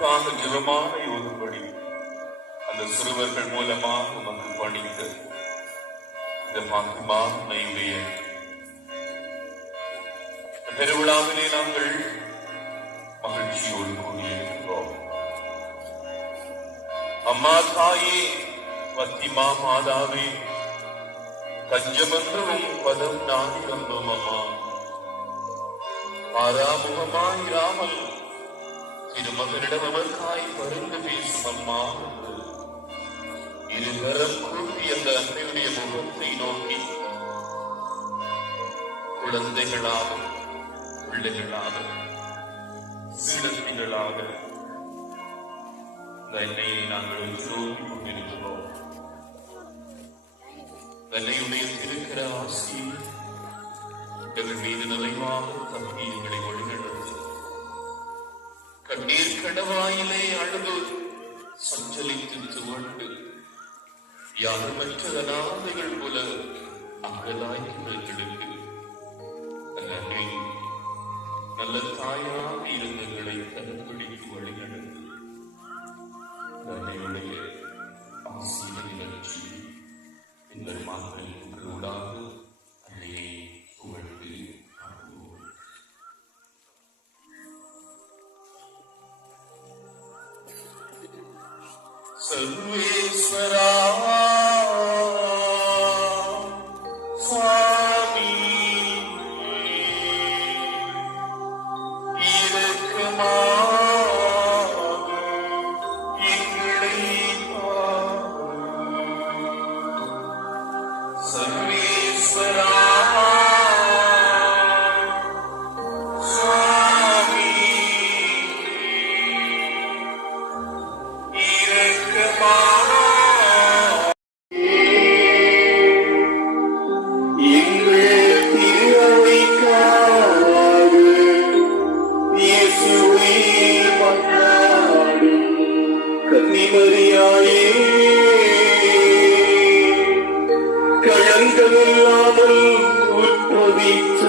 நமக்காக ஜெபமாக ஓதும்படி அந்த சிறுவர்கள் மூலமாக உமக்கு பணித்து இந்த பாக்கியமானையுடைய பெருவிழாவிலே நாங்கள் மகிழ்ச்சியோடு கூடியிருக்கிறோம். அம்மா தாயே பத்திமா மாதாவே கஞ்சமென்றும் பதம் நாடி வந்தோம் அம்மா. ஆறாமுகமாயிராமல் இது திருமகனிடம் அவர்காய் பருந்து பேசும் அம்மா இது இருகரம் கூட்டி அந்த அன்னையுடைய முகத்தை நோக்கி. குழந்தைகளாக பிள்ளைகளாக சீடத்திகளாக இந்த எண்ணெயை நாங்கள் உயிரோடு கொண்டிருக்கிறோம். தன்னையுடைய திருக்கிற ஆசி எங்கள் மீது நிறைவாக தம்பி எங்களை வழிநடத்து கண்ணீர் கடவாயிலே அழுது. சஞ்சலித்து துவண்டு யாருமற்ற அனாதைகள் போல அங்கலாய்களுக்கு நன்றி நல்ல தாயாக இருந்தங்களை கருப்பிடிக்கு வழிநடத்து. தன்னையுடைய ஆசிரியர் நிகழ்ச்சி எங்கள் மாதிரி Sarah. കളില്ലാമൽ ഉന്നതിച്ചു